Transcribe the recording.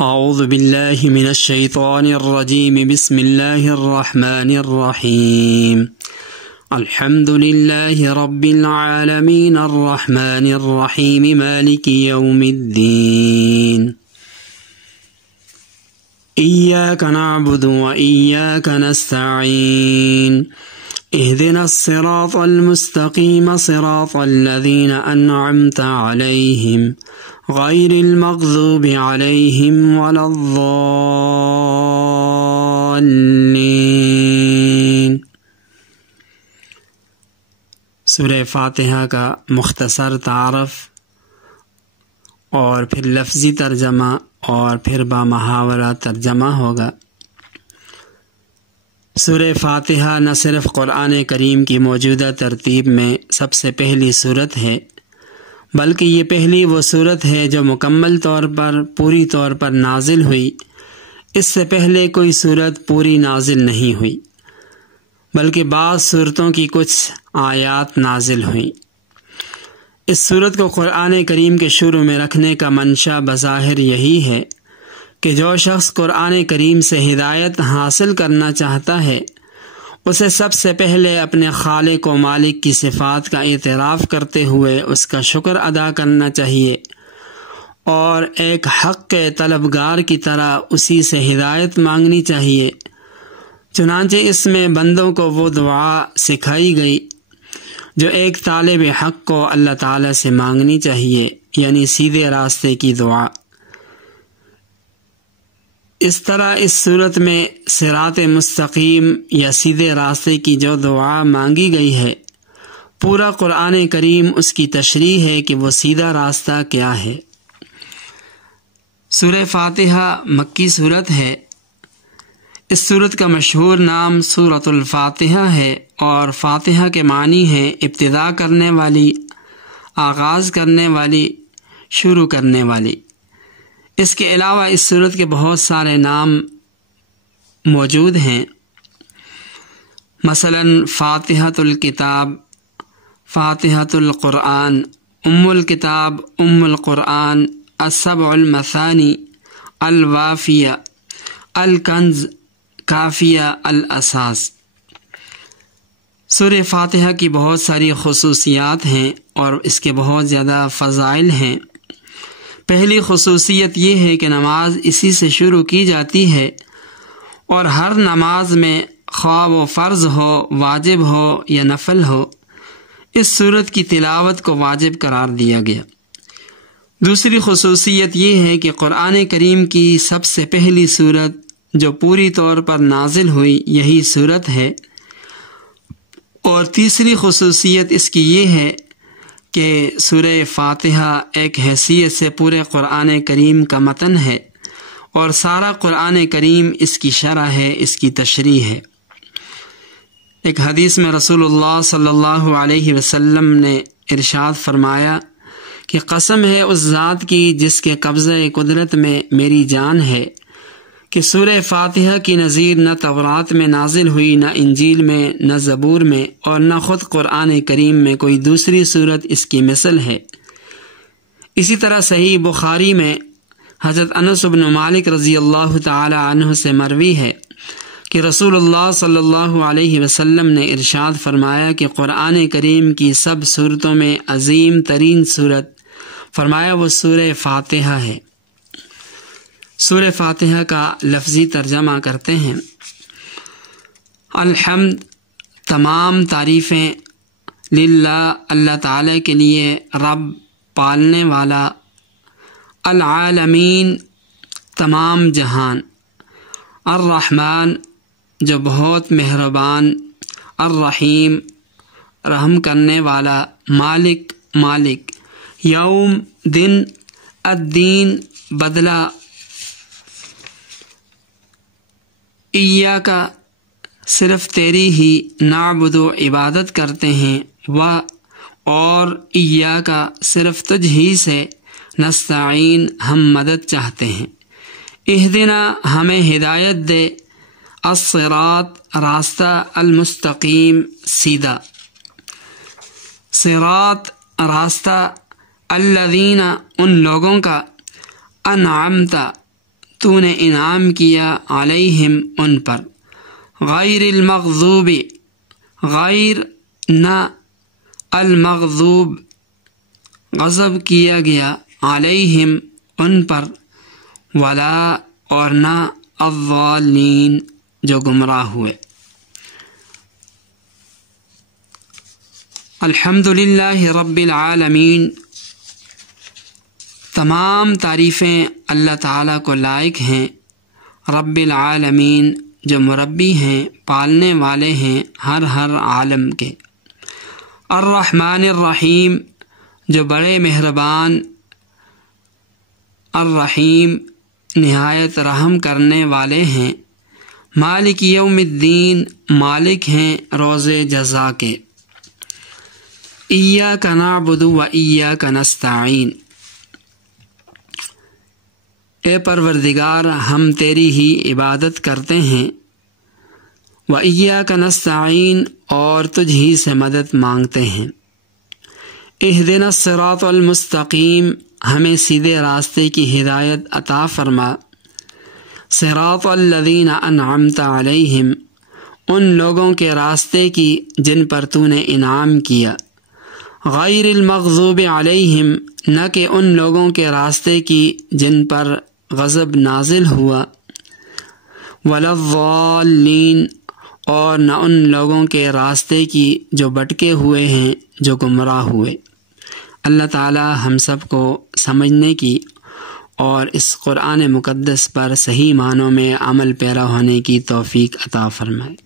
اعوذ باللہ من الشیطان الرجیم بسم اللہ الرحمن الرحیم الحمد للہ رب العالمین الرحمن الرحیم مالک یوم الدین ایاک نعبد و ایاک نستعین اهدنا الصراط المستقیم صراط الذین انعمت علیہم غیر المغضوب علیہم ولا الضالین۔ سورہ فاتحہ کا مختصر تعارف اور پھر لفظی ترجمہ اور پھر بامحاورہ ترجمہ ہوگا۔ سورہ فاتحہ نہ صرف قرآن کریم کی موجودہ ترتیب میں سب سے پہلی سورت ہے، بلکہ یہ پہلی وہ سورت ہے جو مکمل طور پر پوری طور پر نازل ہوئی۔ اس سے پہلے کوئی سورت پوری نازل نہیں ہوئی، بلکہ بعض سورتوں کی کچھ آیات نازل ہوئیں۔ اس سورت کو قرآن کریم کے شروع میں رکھنے کا منشا بظاہر یہی ہے کہ جو شخص قرآن کریم سے ہدایت حاصل کرنا چاہتا ہے اسے سب سے پہلے اپنے خالق و مالک کی صفات کا اعتراف کرتے ہوئے اس کا شکر ادا کرنا چاہیے اور ایک حق کے طلبگار کی طرح اسی سے ہدایت مانگنی چاہیے۔ چنانچہ اس میں بندوں کو وہ دعا سکھائی گئی جو ایک طالب حق کو اللہ تعالیٰ سے مانگنی چاہیے، یعنی سیدھے راستے کی دعا۔ اس طرح اس صورت میں صراط مستقیم یا سیدھے راستے کی جو دعا مانگی گئی ہے، پورا قرآن کریم اس کی تشریح ہے کہ وہ سیدھا راستہ کیا ہے۔ سورہ فاتحہ مکی صورت ہے۔ اس صورت کا مشہور نام سورۃ الفاتحہ ہے اور فاتحہ کے معنی ہے ابتدا کرنے والی، آغاز کرنے والی، شروع کرنے والی۔ اس کے علاوہ اس سورت کے بہت سارے نام موجود ہیں، مثلا فاتحۃ الکتاب، فاتحۃ القرآن، ام الکتاب، ام القرآن، السبع المثانی، الوافیہ، الکنز، کافیہ، الاساس۔ سورہ فاتحہ کی بہت ساری خصوصیات ہیں اور اس کے بہت زیادہ فضائل ہیں۔ پہلی خصوصیت یہ ہے کہ نماز اسی سے شروع کی جاتی ہے اور ہر نماز میں خواہ وہ فرض ہو، واجب ہو یا نفل ہو، اس سورت کی تلاوت کو واجب قرار دیا گیا۔ دوسری خصوصیت یہ ہے کہ قرآن کریم کی سب سے پہلی سورت جو پوری طور پر نازل ہوئی یہی سورت ہے۔ اور تیسری خصوصیت اس کی یہ ہے کہ سورہ فاتحہ ایک حیثیت سے پورے قرآن کریم کا متن ہے اور سارا قرآن کریم اس کی شرح ہے، اس کی تشریح ہے۔ ایک حدیث میں رسول اللہ صلی اللہ علیہ وسلم نے ارشاد فرمایا کہ قسم ہے اس ذات کی جس کے قبضہ قدرت میں میری جان ہے کہ سورہ فاتحہ کی نظیر نہ تورات میں نازل ہوئی، نہ انجیل میں، نہ زبور میں اور نہ خود قرآن کریم میں کوئی دوسری سورت اس کی مثل ہے۔ اسی طرح صحیح بخاری میں حضرت انس بن مالک رضی اللہ تعالی عنہ سے مروی ہے کہ رسول اللہ صلی اللہ علیہ وسلم نے ارشاد فرمایا کہ قرآن کریم کی سب سورتوں میں عظیم ترین سورت فرمایا وہ سورہ فاتحہ ہے۔ سورہ فاتحہ کا لفظی ترجمہ کرتے ہیں۔ الحمد، تمام تعریفیں، للہ، اللہ تعالیٰ کے لیے، رب، پالنے والا، العالمین، تمام جہان، الرحمن، جو بہت مہربان، الرحیم، رحم کرنے والا، مالک، مالک، یوم، دن، الدین، بدلہ، ایاک، صرف تیری ہی، نعبد، عبادت کرتے ہیں، اور ایاک، صرف تجھ ہی سے، نستعین، ہم مدد چاہتے ہیں، اہدنا، ہمیں ہدایت دے، الصراط، راستہ، المستقیم، سیدھا، صراط، راستہ، الذین، ان لوگوں کا، انعمت، تو نے انعام کیا علیہم ان پر، غیر المغضوب غیر نہ المغضوب غضب کیا گیا علیہم ان پر، ولا اور نہ الضالین جو گمراہ ہوئے۔ الحمدللہ رب العالمین، تمام تعریفیں اللہ تعالیٰ کو لائق ہیں۔ رب العالمین جو مربی ہیں، پالنے والے ہیں ہر عالم کے۔ الرحمن الرحیم جو بڑے مہربان، الرحیم نہایت رحم کرنے والے ہیں۔ مالک یوم الدین مالک ہیں روز جزا کے۔ ایاک نعبد و ایاک نستعین، اے پروردگار ہم تیری ہی عبادت کرتے ہیں، و ایاک نستعین اور تجھ ہی سے مدد مانگتے ہیں۔ اہدنا الصراط المستقیم، ہمیں سیدھے راستے کی ہدایت عطا فرما۔ صراط الذین انعمت علیہم، ان لوگوں کے راستے کی جن پر تو نے انعام کیا۔ غیر المغضوب علیہم، نہ کہ ان لوگوں کے راستے کی جن پر غضب نازل ہوا۔ ولا الضالین، اور نہ ان لوگوں کے راستے کی جو بٹکے ہوئے ہیں، جو گمراہ ہوئے۔ اللہ تعالی ہم سب کو سمجھنے کی اور اس قرآن مقدس پر صحیح معنوں میں عمل پیرا ہونے کی توفیق عطا فرمائے۔